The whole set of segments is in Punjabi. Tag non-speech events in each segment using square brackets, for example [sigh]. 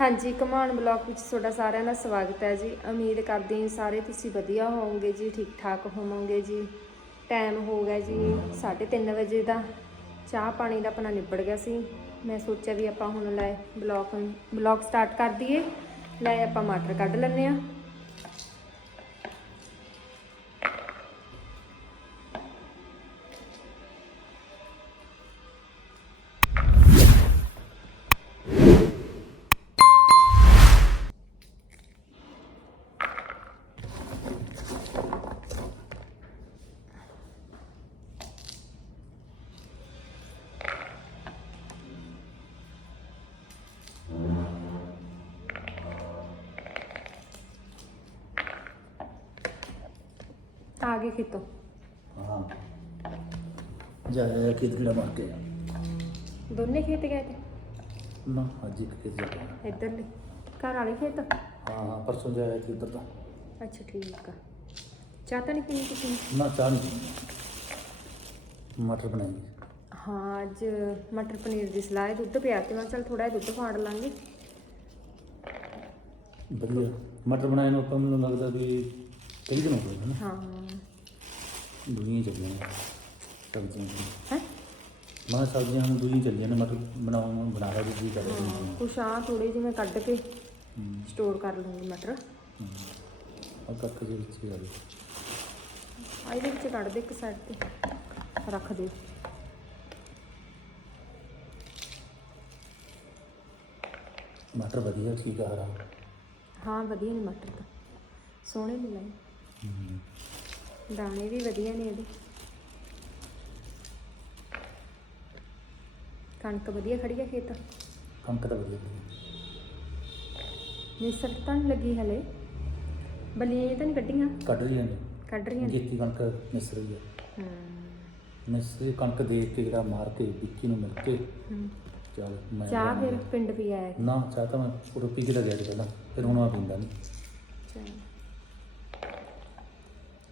ਹਾਂਜੀ, ਕਮਾਨ ਬਲੌਗ ਵਿੱਚ ਤੁਹਾਡਾ ਸਾਰਿਆਂ ਦਾ ਸਵਾਗਤ ਹੈ ਜੀ। ਉਮੀਦ ਕਰਦੇ ਹਾਂ ਸਾਰੇ ਤੁਸੀਂ ਵਧੀਆ ਹੋਵੋਗੇ ਜੀ ਠੀਕ ਠਾਕ ਹੋਵੋਗੇ ਜੀ। ਟਾਈਮ ਹੋ ਗਿਆ ਜੀ 3:30 ਵਜੇ ਦਾ। ਚਾਹ ਪਾਣੀ ਦਾ ਆਪਣਾ ਨਿਬੜ ਗਿਆ ਸੀ। ਮੈਂ ਸੋਚਿਆ ਵੀ ਆਪਾਂ ਹੁਣ ਲੈ ਬਲੌਗ ਬਲੌਗ ਸਟਾਰਟ ਕਰ ਦਈਏ। ਲੈ ਆਪਾਂ ਮਟਰ ਕੱਢ ਲੈਂਦੇ ਆ ਆ ਗਏ ਖੇਤੋਂ। ਹਾਂ। ਜਾ ਜਾ ਖੇਤ ਕਿਹੜਾ ਮਾਰ ਕੇ ਦੋਨੇ ਖੇਤ ਗਏ ਤੇ? ਨਾ ਅੱਜ ਇੱਕ ਖੇਤ ਜਾ ਕੇ ਆਇਆ। ਇੱਧਰਲੇ ਘਰ ਵਾਲੇ ਖੇਤ? ਹਾਂ ਹਾਂ ਪਰਸੋਂ ਜਾਇਆ ਸੀ ਉੱਧਰ ਤਾਂ। ਅੱਛਾ ਠੀਕ ਆ। ਚਾਹ ਤਾਂ ਨਹੀਂ ਪੀਣੀ ਤੁਸੀਂ? ਨਾ ਚਾਹ ਨਹੀਂ ਪੀਣੀ। ਮਟਰ ਬਣਾਈ ਹਾਂ ਅੱਜ ਮਟਰ ਪਨੀਰ ਦੀ ਸਲਾਹ ਹੈ ਦੁੱਧ ਪਿਆ ਤੇ ਮੈਂ ਚਲ ਥੋੜਾ ਜਿਹਾ ਦੁੱਧ ਫਾੜ ਲਾਂਗੇ। ਵਧੀਆ। ਮਟਰ ਬਣਾਏ ਨੂੰ ਆਪਾਂ ਮੈਨੂੰ ਲੱਗਦਾ ਵੀ ਕਈ ਦਿਨ ਹੋ ਗਏ ਹਾਂ ਦੁਨੀਆ ਚੱਲੀਆਂ ਨੇ ਸਬਜ਼ੀਆਂ ਦੀਆਂ। ਹੈ ਮੈਂ ਸਬਜ਼ੀਆਂ ਹੁਣ ਦੁਨੀਆ ਚੱਲੀਆਂ ਨੇ ਮਟਰ ਬਣਾਉਣ ਬਣਾ ਲਿਆ ਜੀ ਕਰ ਹਾਂ ਰਹੀ ਕੁਛ ਆ ਥੋੜੇ ਜਿਹੇ ਮੈਂ ਕੱਢ ਕੇ ਸਟੋਰ ਕਰ ਲੂੰਗੀ ਮਟਰ ਆ ਕੱਖ ਦੇ ਵਿੱਚ ਹੀ ਆ ਗਈ ਆ ਇਹਦੇ ਵਿੱਚ ਕੱਢ ਦੇ ਇੱਕ ਸਾਈਡ ਤੇ ਰੱਖ ਦੇ ਮਟਰ ਵਧੀਆ ਠੀਕ ਆ ਹਰਾ ਹਾਂ ਵਧੀਆ ਨੇ ਮਟਰ ਤਾਂ ਸੋਹਣੇ ਨੇ ਹਮ। ਦਾਣੇ ਵੀ ਵਧੀਆ ਨੇ ਇਹਦੇ। ਕਣਕ ਵਧੀਆ ਖੜੀ ਆ ਖੇਤ? ਕਣਕ ਤਾਂ ਵਧੀਆ ਵਧੀਆ। ਨਿਸਰ ਤਾਂ ਨੀ ਲੱਗੀ ਹਲੇ। ਬਲੀਆਂ ਇਹ ਤਾਂ ਨਹੀਂ ਕੱਢੀਆਂ? ਕੱਢ ਰਹੀਆਂ ਨੇ। ਕੱਢ ਰਹੀਆਂ ਨੇ? ਜੇਤੀ ਕਣਕ ਮਿਸ ਰਹੀ ਹੈ। ਹੂੰ ਮਿਸਰੀ ਕਣਕ ਦੇਖ ਕੇ ਜਿਹੜਾ ਮਾਰ ਕੇ ਵਿੱਕੀ ਨੂੰ ਮਿਲ ਕੇ। ਚੱਲ ਮੈਂ ਚਾਹ। ਫਿਰ ਪਿੰਡ ਵੀ ਆਇਆ ਨਾ ਚਾਹ ਤਾਂ ਮੈਂ ਉਹ ਪੀ ਕੇ ਲੱਗਿਆ ਸੀ ਪਹਿਲਾਂ। ਫਿਰ ਹੁਣ ਮੈਂ ਪੀਂਦਾ ਨਹੀਂ ਚਾਹ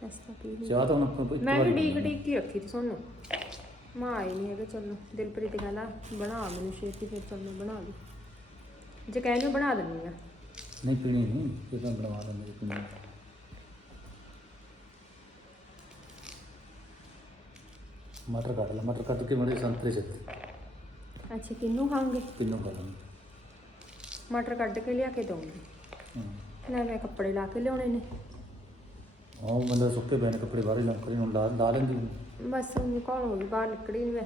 ਤਾਂ। ਚਾਹ ਤਾਂ ਹੁਣ ਆਪਾਂ ਇੱਕ ਮੈਂ ਵੀ ਵਾਰੀ ਡੀਕ ਡੀਕ ਹੀ ਰੱਖੀ ਤੀ ਤੁਹਾਨੂੰ। ਮਾਂ ਆਈ ਨਹੀਂ ਹੈਗਾ ਚਲੋ। ਦਿਲਪ੍ਰੀਤ ਕਹਿੰਦਾ ਬਣਾ ਮੈਨੂੰ ਛੇਤੀ ਫਿਰ ਚੱਲ ਬਣਾ ਲਈ। ਜੇ ਕਹਿੰਦੇ ਹੋ ਬਣਾ ਦਿੰਨੀ ਆ। ਨਹੀਂ ਪੀਣੀ ਨਹੀਂ। ਇਹ ਤਾਂ ਬਣਵਾ ਦਿੰਦੇ ਪੀਣੀ। ਮਟਰ ਕੱਟ ਲਾ। ਮਟਰ ਕੱਟ ਕੇ ਮੜੇ ਸੰਤਰੇ ਚੱਕ ਅੱਛਾ ਕਿੰਨੂੰ ਖਾਓਗੇ ਕਿੰਨੋਂ ਖਾ ਲਾਂਗੇ। ਮਟਰ ਕੱਢ ਕੇ ਲਿਆ ਕੇ ਦਊਂਗੀ। ਹਾਂ। ਲੈ ਮੈਂ ਕੱਪੜੇ ਲਾ ਕੇ ਲਿਆਉਣੇ ਨੇ। ਉਹ ਬੰਦਾ ਸੁੱਕੇ ਪਏ ਨੇ ਕੱਪੜੇ ਬਾਹਰ ਹੀ ਲੱਗ ਕਰੀ ਹੁਣ ਲਾ ਲਾ ਲੈਂਦੀ ਬਸ ਨਿਕਲ ਹੋ ਗਈ ਬਾਹਰ ਨਿਕੜੀ ਨਹੀਂ ਮੈਂ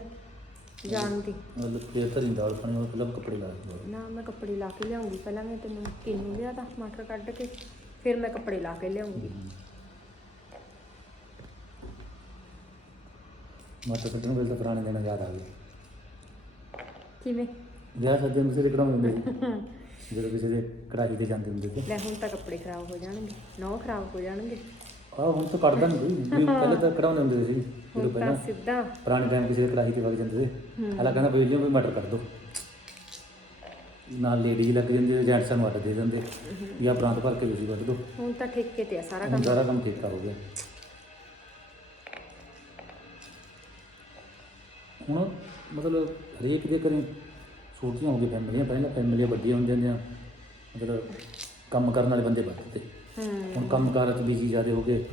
ਜਾਣ ਦੀ। ਮਤਲਬ ਫੇਰ ਤਾਂ ਨਹੀਂ ਦਾਲ ਪਾਣੀ ਉਹ ਪਹਿਲਾਂ ਕੱਪੜੇ ਲਾ ਦੇ ਨਾ ਮੈਂ ਕੱਪੜੇ ਲਾ ਕੇ ਲਿਆਉਂਗੀ ਪਹਿਲਾਂ ਮੈਂ ਤੈਨੂੰ ਕਿੰਨੂੰ ਲਿਆ ਤਾਂ ਮਟਰ ਕੱਢ ਕੇ ਫਿਰ ਮੈਂ ਕੱਪੜੇ ਲਾ ਕੇ ਲਿਆਉਂਗੀ। ਮਟਰ ਕੱਢਣ ਵੇਲੇ ਤਾਂ ਪੁਰਾਣੇ ਦਿਨ ਯਾਦ ਆ ਗਏ। ਕਿਵੇਂ? ਵਿਆਹ ਸ਼ਾਦੀ ਨੂੰ ਸਿਰੇ ਕਢਾਉਂਦੇ ਹੁੰਦੇ ਸੀ। [laughs] ਜਦੋਂ ਕਿਸੇ ਦੇ ਕੜਾਈ ਤੇ ਜਾਂਦੇ ਹੁੰਦੇ ਸੀ। ਲੈ ਹੁਣ ਤਾਂ ਕੱਪੜੇ ਖਰਾਬ ਹੋ ਜਾਣਗੇ ਨੌ ਖਰਾਬ ਹੋ ਜਾਣਗੇ। ਆਹ ਹੁਣ ਤਾਂ ਕੱਢਦਾ ਨਹੀਂ ਕੋਈ। ਵੀ ਪਹਿਲਾਂ ਤਾਂ ਕਢਾਉਂਦੇ ਹੁੰਦੇ ਸੀ ਜਦੋਂ ਪਹਿਲਾਂ ਸਿੱਧਾ। ਪੁਰਾਣੇ ਟਾਈਮ ਕਿਸੇ ਦੇ ਕੜਾਈ ਤੇ ਵਗ ਜਾਂਦੇ ਸੀ। ਹਾਲਾ ਕਹਿੰਦਾ ਬਈ ਜੀ ਕੋਈ ਮਟਰ ਕੱਢ ਦੋ। ਨਾਲ ਲੇਡੀ ਲੱਗ ਜਾਂਦੀ ਤੇ ਜੈਂਟਸਾਂ ਨੂੰ ਦੇ ਦਿੰਦੇ ਜਾਂ ਪ੍ਰਾਂਤ ਭਰ ਕੇ ਤੁਸੀਂ ਕੱਢ ਦੋ। ਹੁਣ ਤਾਂ ਠੇਕੇ ਤੇ ਆ ਸਾਰਾ ਕੰਮ। ਸਾਰਾ ਕੰਮ ਠੀਕ ਹੋ ਗਿਆ। ਹੁਣ ਮਤਲਬ ਹਰੇਕ ਦੇ ਘਰੇ ਛੋਟੀਆਂ ਹੋ ਗਈਆਂ ਫੈਮਲੀਆਂ। ਪਹਿਲਾਂ ਫੈਮਲੀਆਂ ਵੱਡੀਆਂ ਹੁੰਦੀਆਂ ਨੇ ਮਤਲਬ ਕੰਮ ਕਰਨ ਵਾਲੇ ਬੰਦੇ ਵੱਧਦੇ ਹੁਣ ਕੰਮ ਕਾਰ ਚ ਬਿਜ਼ੀ ਜ਼ਿਆਦੇ ਹੋ ਗਏ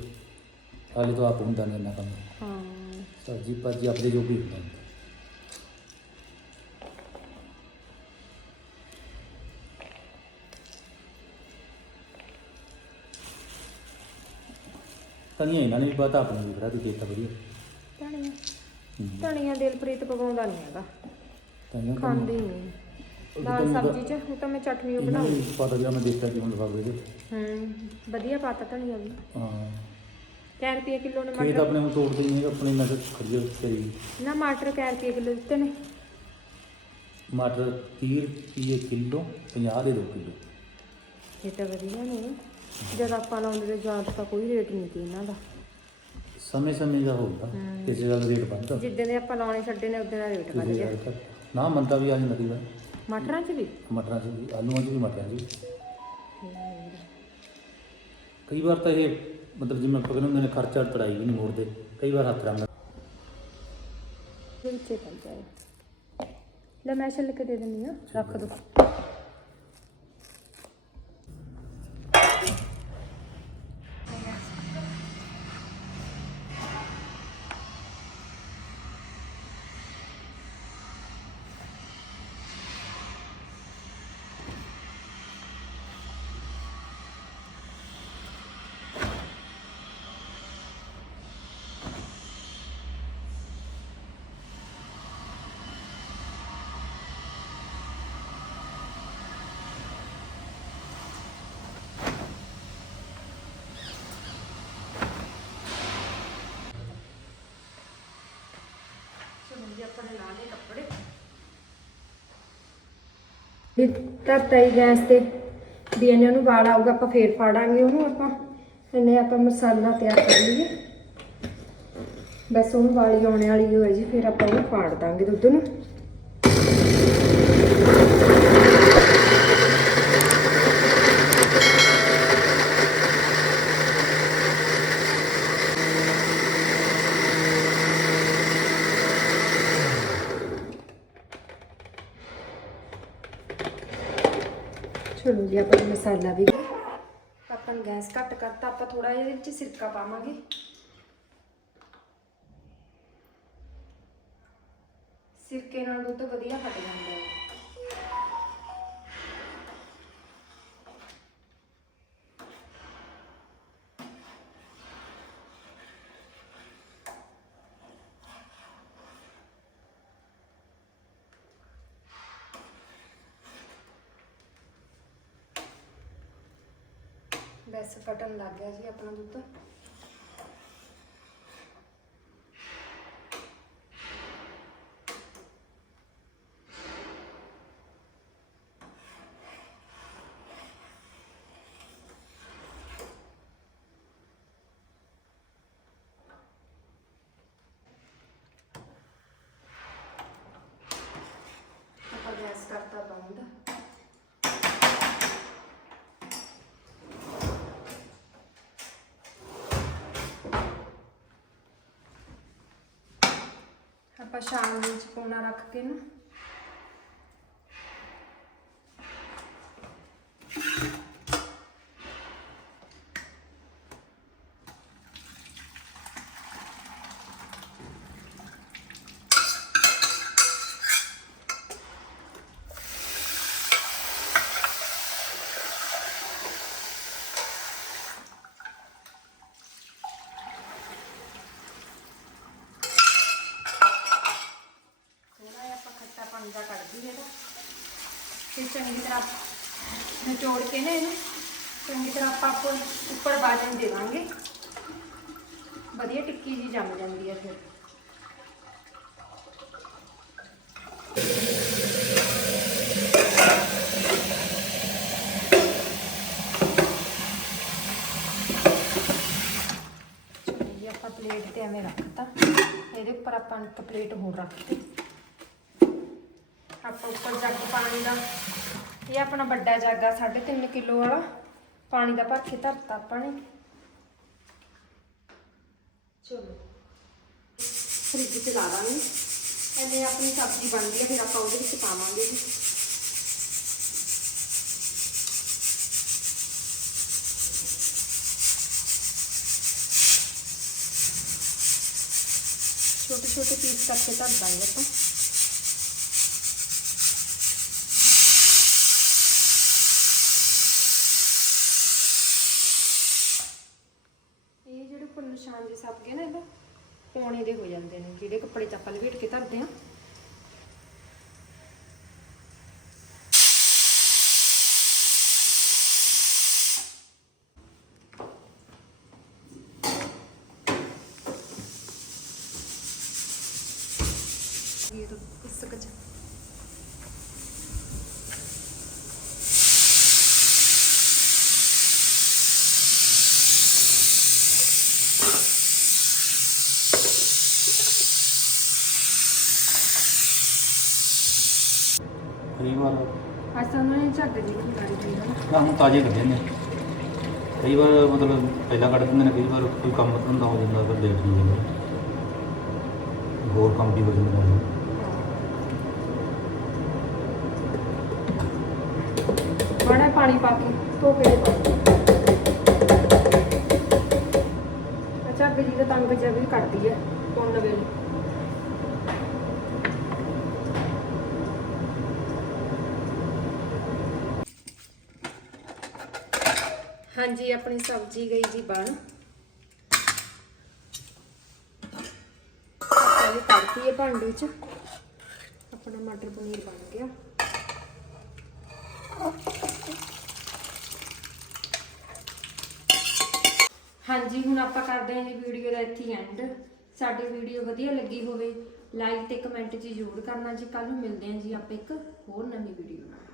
ਹਾਲੇ ਤਾਂ ਆਪ ਹੁੰਦਾ ਨਹੀਂ ਇੰਨਾ ਕੰਮ। ਹਾਂ। ਸਬਜ਼ੀ ਭਾਜੀ ਆਪਣੇ ਜੋਗੀ ਹੁੰਦਾ ਤਨੀਆਂ ਇਹਨਾਂ ਨੇ ਵੀ ਪਤਾ ਆਪਣੇ ਵੀ ਬੜਾ ਦੇਖਾ ਵਧੀਆ। ਧਣੀਆਂ। ਧਣੀਆਂ ਦਿਲਪ੍ਰੀਤ ਪਕਾਉਂਦਾ ਨਹੀਂ ਹੈਗਾ। ਤਨੀਆਂ ਖਾਂਦੀ ਨਹੀਂ ਦਾਲ ਸਬਜ਼ੀ ਚ ਹੁਣ ਤਾਂ ਮੈਂ ਚਟਨੀ ਓ ਇਹਨਾਂ ਬਣਾਉਂ ਨੂੰ ਪਤਾ ਗਿਆ ਮੈਂ ਦੇਖਿਆ ਹੁਣ ਲਫਾਫੇ ਦੇ ਹੂੰ ਵਧੀਆ ਪਾਤਾ ਧਣੀਆਂ ਵੀ। ਹਾਂ। ਕੈ ਰੁਪਏ ਕਿਲੋ ਨੇ ਖੇਤ ਮਟਰ? ਆਪਣੇ ਹੁਣ ਤੋੜਦੇ ਨਹੀਂ ਆਪਣੇ ਨਜ਼ਰ ਖਰੀਦ ਕਰੀ ਨਾ ਮਟਰ ਕੈ ਰੁਪਏ ਕਿਲੋ ਦਿੱਤੇ ਨੇ। ਮਟਰ 30 ਰੁਪਏ ਕਿਲੋ 50 ਦੇ 2 ਕਿਲੋ। ਇਹ ਤਾਂ ਵਧੀਆ ਨੇ। ਜਦ ਆਪਾਂ ਲਾਉਂਦੇ ਤੇ ਜਾਂ ਤਾਂ ਕੋਈ ਰੇਟ ਨਹੀਂ ਸੀ ਇਹਨਾਂ ਦਾ। ਸਮੇਂ ਸਮੇਂ ਦਾ ਹੁੰਦਾ ਹੂੰ। ਕਿਸੇ ਦਾ ਰੇਟ ਵੱਧਦਾ। ਜਿੱਦਾਂ ਦੇ ਆਪਾਂ ਲਾਉਣੇ ਛੱਡੇ ਨੇ ਉਦੋਂ ਦਾ ਰੇਟ ਵੱਧ ਕਿਸੇ ਗਿਆ। ਦਾ ਘੱਟ। ਨਾ ਮੰਦਾ ਵੀ ਆ ਜਾਂਦਾ ਮਟਰਾਂ 'ਚ ਵੀ? ਮਟਰਾਂ 'ਚ ਵੀ ਆਲੂਆਂ 'ਚ ਵੀ ਮਟਰਾਂ 'ਚ ਵੀ। ਕਈ ਵਾਰ ਤਾਂ ਇਹ ਮਤਲਬ ਜਿਵੇਂ ਆਪਾਂ ਕਹਿੰਦੇ ਹੁੰਦੇ ਨੇ ਖਰਚਾ ਤੜਾਈ ਵੀ ਨਹੀਂ ਮੋੜਦੇ। ਕਈ ਵਾਰ ਹੱਥ ਰੰਗ ਵਿੱਚੇ ਪੈ ਜਾਏ ਲੈ ਮੈਂ ਛਿੱਲ ਕੇ ਦੇ ਦਿੰਦੀ ਆ ਰੱਖ ਦੋ। ਵੀ ਧਰਤਾ ਹੀ ਗੈਸ ਤੇ, ਵੀ ਇਹਨਾਂ ਨੂੰ ਵਾਲ ਆਊਗਾ, ਆਪਾਂ ਫੇਰ ਫਾੜਾਂਗੇ ਉਹਨੂੰ ਆਪਾਂ। ਇਹਨੇ ਆਪਾਂ ਮਸਾਲਾ ਤਿਆਰ ਕਰ ਲਈਏ। ਬਸ ਉਹਨੂੰ ਵਾਲੀ ਆਉਣੇ ਵਾਲੀ ਹੋਏ ਜੀ, ਫਿਰ ਆਪਾਂ ਉਹਨੂੰ ਫਾੜ ਦਾਂਗੇ ਦੁੱਧ ਨੂੰ ਚਲੋ ਜੀ ਆਪਾਂ ਮਸਾਲਾ ਵੀ। ਆਪਾਂ ਨੇ ਗੈਸ ਘੱਟ ਕਰਤਾ, ਆਪਾਂ ਥੋੜਾ ਜਿਹਾ ਇਹਦੇ ਵਿੱਚ ਸਿਰਕਾ ਪਾਵਾਂਗੇ। ਸਿਰਕੇ ਨਾਲ ਦੁੱਧ ਵਧੀਆ ਫਟ ਜਾਂਦਾ ਹੈ। ਬਸ ਫਟਣ ਲੱਗ ਗਿਆ ਜੀ ਆਪਣਾ ਦੁੱਧ ਆਪਾਂ ਗੈਸ ਕਰਤਾ ਬੰਦ ਆਪਾਂ ਸ਼ਾਮ ਵਿੱਚ ਪੌਣਾ ਰੱਖ ਕੇ ਨਾ ਥੋੜਾ ਜਿਹਾ ਆਪਾਂ ਖੱਟਾ ਪਾਣੀ ਦਾ ਕੱਢ ਦਈਏ ਇਹਦਾ ਫਿਰ ਚੰਗੀ ਤਰ੍ਹਾਂ ਨਿਚੋੜ ਕੇ ਨਾ ਇਹਨੂੰ ਚੰਗੀ ਤਰ੍ਹਾਂ ਆਪਾਂ ਉੱਪਰ ਉੱਪਰ ਬਾਜਣ ਦੇਵਾਂਗੇ ਵਧੀਆ ਟਿੱਕੀ ਜੀ ਜੰਮ ਜਾਂਦੀ ਹੈ ਫਿਰ ਚਲੋ ਜੀ ਆਪਾਂ ਪਲੇਟ ਤੇ ਐਵੇਂ ਰੱਖਤਾ ਇਹਦੇ ਉੱਪਰ ਆਪਾਂ ਇੱਕ ਪਲੇਟ ਹੋਰ ਰੱਖਤੀ ਆਪਾਂ ਉੱਪਰ ਜੱਗ ਪਾਣੀ ਦਾ ਇਹ ਆਪਣਾ ਵੱਡਾ ਜੱਗ ਆ 3.5 ਕਿਲੋ ਵਾਲਾ। ਪਾਣੀ ਦਾ ਭਰ ਕੇ ਧਰਤਾ ਆਪਾਂ ਨੇ। ਚਲੋ। ਫ੍ਰਿਜ 'ਚ ਲਾ ਦਾਂਗੇ। ਇਹਨੇ ਆਪਣੀ ਸਬਜ਼ੀ ਬਣ ਗਈ ਹੈ, ਫਿਰ ਆਪਾਂ ਉਹਦੇ ਵਿੱਚ ਪਾਵਾਂਗੇ ਜੀ। ਛੋਟੇ ਛੋਟੇ ਪੀਸ ਕਰਕੇ ਧਰ ਦਾਂਗੇ ਆਪਾਂ ਇਹ ਜਿਹੜੇ ਉੱਪਰ ਨਿਸ਼ਾਨ ਜੇ ਸੱਪ ਗਏ ਨਾ ਇਹਦਾ, ਪੌਣੇ ਦੇ ਹੋ ਜਾਂਦੇ ਨੇ ਜਿਹੜੇ ਕੱਪੜੇ ਚ ਆਪਾਂ ਲਪੇਟ ਕੇ ਧਰਦੇ ਆ। ਇਹ ਤਾਂ ਇਸ ਕਚ ਕਈ ਵਾਰ ਜੀ ਕਰੀ ਹੈ ਨਾ ਨਾ ਹੁਣ ਤਾਜ਼ੇ ਕੱਢੇ ਨੇ। ਕਈ ਵਾਰ ਮਤਲਬ ਪਹਿਲਾਂ ਕੱਢ ਦਿੰਦੇ ਨੇ ਕਈ ਵਾਰ ਕੋਈ ਕੰਮ ਧੰਦਾ ਹੋ ਜਾਂਦਾ ਫਿਰ ਲੇਟ ਹੋ ਜਾਂਦਾ ਹੋਰ ਕੰਮ ਵੀ ਹੋ ਜਾਂਦਾ। ਬੜਾ ਪਾਣੀ ਪਾ ਕੇ ਧੋ ਕੇ ਪਾ ਅੱਛਾ ਬਿਜਲੀ ਦਾ ਤੰਗ ਜਿਹਾ ਵੀ ਕੱਢਦੀ ਹੈ ਪੁੰਨ ਵੇਲੇ ਹਾਂਜੀ, ਆਪਣੀ ਸਬਜ਼ੀ ਗਈ ਜੀ ਬਣ। ਇਹ ਕੱਢਤੀ ਹੈ ਭਾਂਡੇ 'ਚ ਆਪਣਾ ਮਟਰ ਪਨੀਰ ਬਣ ਗਿਆ। ਹਾਂਜੀ, ਹੁਣ ਆਪਾਂ ਕਰਦੇ ਹਾਂ ਜੀ ਵੀਡੀਓ ਦਾ ਇੱਥੇ ਐਂਡ ਸਾਡੀ ਵੀਡੀਓ ਵਧੀਆ ਲੱਗੀ ਹੋਵੇ ਲਾਈਕ ਤੇ ਕਮੈਂਟ ਜੀ ਜ਼ਰੂਰ ਕਰਨਾ ਜੀ। ਕੱਲ ਨੂੰ ਮਿਲਦੇ ਹਾਂ ਜੀ ਆਪਾਂ ਇੱਕ ਹੋਰ ਨਵੀਂ ਵੀਡੀਓ ਨਾਲ।